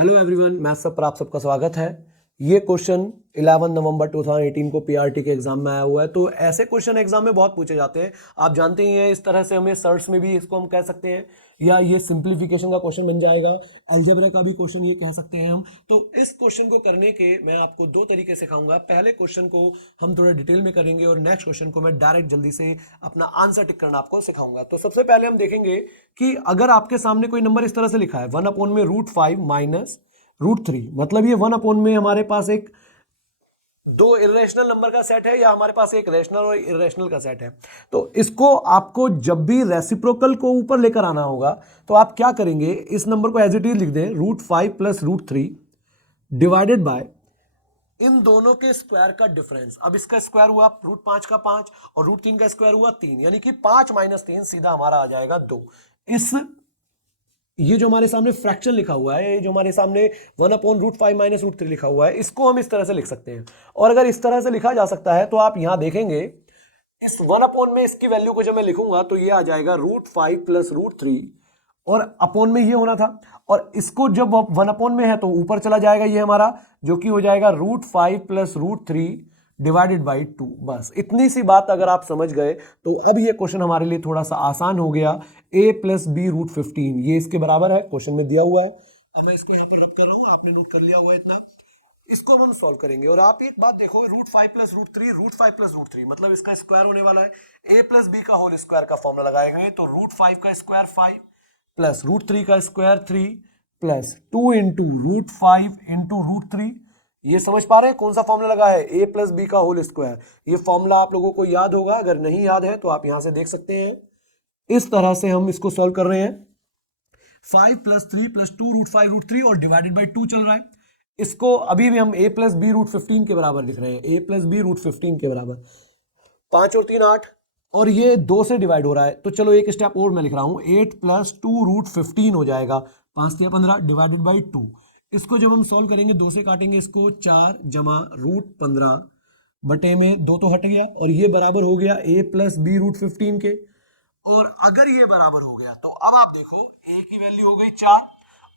Hello everyone, maths सब पर आप सबका स्वागत है। ये क्वेश्चन 11 नवंबर 2018 को पीआरटी के एग्जाम में आया हुआ है। तो ऐसे क्वेश्चन एग्जाम में बहुत पूछे जाते हैं, आप जानते ही हैं। इस तरह से हमें सर्ट्स में भी इसको हम कह सकते हैं, या ये सिंप्लीफिकेशन का क्वेश्चन बन जाएगा, अलजेब्रा का भी क्वेश्चन ये कह सकते हैं हम। तो इस क्वेश्चन को करने के मैं आपको दो तरीके सिखाऊंगा। पहले क्वेश्चन को हम थोड़ा डिटेल में करेंगे और नेक्स्ट क्वेश्चन को मैं डायरेक्ट जल्दी से अपना आंसर टिक करना आपको सिखाऊंगा। तो सबसे पहले हम देखेंगे कि अगर आपके सामने कोई नंबर इस तरह से लिखा है 1/में √5 माइनस √3, मतलब ये 1 में हमारे पास एक दो इरेशनल नंबर का सेट है, या हमारे पास एक रेशनल और इरेशनल का सेट है। तो इसको आपको जब भी रेसिप्रोकल को ऊपर लेकर आना होगा तो आप क्या करेंगे, इस नंबर को एज इट इज लिख दें √5 + √3 डिवाइडेड बाय इन दोनों के स्क्वायर का डिफरेंस। अब इसका स्क्वायर हुआ √5 का 5 और √3 का स्क्वायर हुआ 3, यानी कि 5 - 3 सीधा हमारा आ जाएगा 2। इस ये जो हमारे सामने फ्रैक्शन लिखा हुआ है, ये जो हमारे सामने 1/√5 - √3 लिखा हुआ है, इसको हम इस तरह से लिख सकते हैं। और अगर इस तरह से लिखा जा सकता है तो आप यहां देखेंगे इस 1 में इसकी वैल्यू को जब मैं लिखूंगा तो ये आ जाएगा √5 + √3, और अपॉन में ये होना था। और इसको जब 1 में है तो ऊपर चला जाएगा ये हमारा, जो कि हो जाएगा √5 + √3 डिवाइडेड बाई 2। बस इतनी सी बात अगर आप समझ गए तो अब ये क्वेश्चन हमारे लिए थोड़ा सा आसान हो गया। a + b √15 ये इसके बराबर है, क्वेश्चन में दिया हुआ है। अब मैं इसको यहाँ पर रब कर रहा हूँ, आपने नोट कर लिया हुआ है इतना। इसको हम सॉल्व करेंगे और आप एक बात देखो, √5 + √3 √5 + √3 मतलब इसका स्क्वायर होने वाला है। a + b का होल स्क्वायर का फॉर्मूला लगाएंगे तो √5 का स्क्वायर 5 प्लस √3 का स्क्वायर 3 प्लस 2 × √5 × √3। ये समझ पा रहे हैं कौन सा फॉर्मूला लगा है, a + b का होल स्क्वायर। ये फॉर्मूला आप लोगों को याद होगा, अगर नहीं याद है तो आप यहां से देख सकते हैं। इस तरह से हम इसको सॉल्व कर रहे हैं। 5 + 3 + 2 √5 √3 और डिवाइडेड बाई 2 चल रहा है। इसको अभी भी हम a + b √15 के बराबर लिख रहे हैं, a + b √15 के बराबर। 5 और 3 8, और ये 2 से डिवाइड हो रहा है, तो चलो एक स्टेप और मैं लिख रहा हूं, 8 + 2 √15 हो जाएगा। 5 × 15 डिवाइडेड बाई 2। इसको जब हम सॉल्व करेंगे 2 से काटेंगे इसको, 4 + √15 बटे में 2 तो हट गया, और ये बराबर हो गया a + b √15 के। और अगर ये बराबर हो गया तो अब आप देखो a की वैल्यू हो गई 4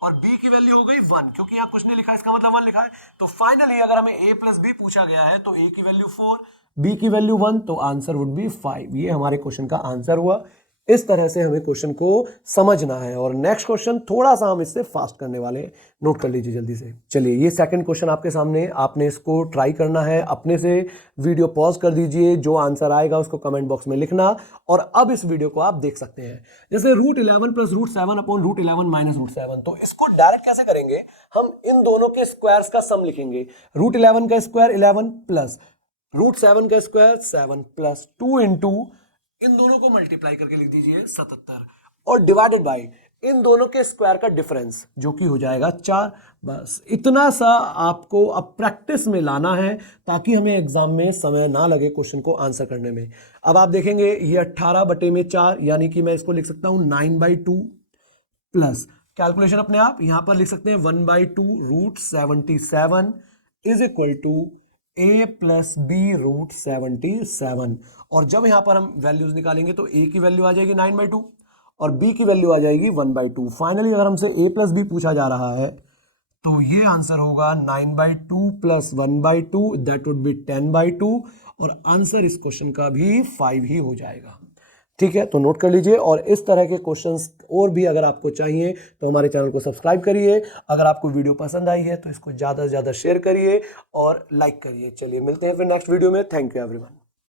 और b की वैल्यू हो गई 1, क्योंकि यहाँ कुछ नहीं लिखा इसका मतलब 1 लिखा है। तो फाइनली अगर हमें a + b पूछा गया है तो a की वैल्यू 4, b की वैल्यू 1, तो आंसर वुड बी 5। ये हमारे क्वेश्चन का आंसर हुआ। इस तरह से हमें क्वेश्चन को समझना है। और नेक्स्ट क्वेश्चन थोड़ा सा हम इससे फास्ट करने वाले हैं, नोट कर लीजिए जल्दी से। चलिए ये सेकंड क्वेश्चन आपके सामने, आपने इसको ट्राई करना है अपने से। वीडियो पॉज कर दीजिए, जो आंसर आएगा उसको कमेंट बॉक्स में लिखना। और अब इस वीडियो को आप देख सकते हैं, जैसे √11 + √7 अपॉन √11 - √7। तो इसको डायरेक्ट कैसे करेंगे, हम इन दोनों के स्क्वायर्स का सम लिखेंगे। √11 का स्क्वायर 11 प्लस √7 का स्क्वायर 7 प्लस 2 × इन दोनों को मल्टीप्लाई करके लिख दीजिए 77, और डिवाइडेड बाय इन दोनों के स्क्वायर का डिफरेंस, जो कि हो जाएगा 4। बस इतना सा आपको अब प्रैक्टिस में लाना है, ताकि हमें एग्जाम में समय ना लगे क्वेश्चन को आंसर करने में। अब आप देखेंगे ये 18 बटे में 4, यानी कि मैं इसको लिख सकता हूं 9/2 प्लस कैलकुलेशन अपने आप यहां पर लिख सकते हैं 1/2 √77 is equal to a + b √77। और जब यहां पर हम वैल्यूज निकालेंगे तो a की वैल्यू आ जाएगी 9/2 और b की वैल्यू आ जाएगी 1/2। फाइनली अगर हमसे a + b पूछा जा रहा है तो ये आंसर होगा 9/2 + 1/2, दैट वुड बी 10/2, और आंसर इस क्वेश्चन का भी 5 ही हो जाएगा। ठीक है, तो नोट कर लीजिए। और इस तरह के क्वेश्चंस और भी अगर आपको चाहिए तो हमारे चैनल को सब्सक्राइब करिए। अगर आपको वीडियो पसंद आई है तो इसको ज़्यादा से ज़्यादा शेयर करिए और लाइक करिए। चलिए मिलते हैं फिर नेक्स्ट वीडियो में। Thank you everyone.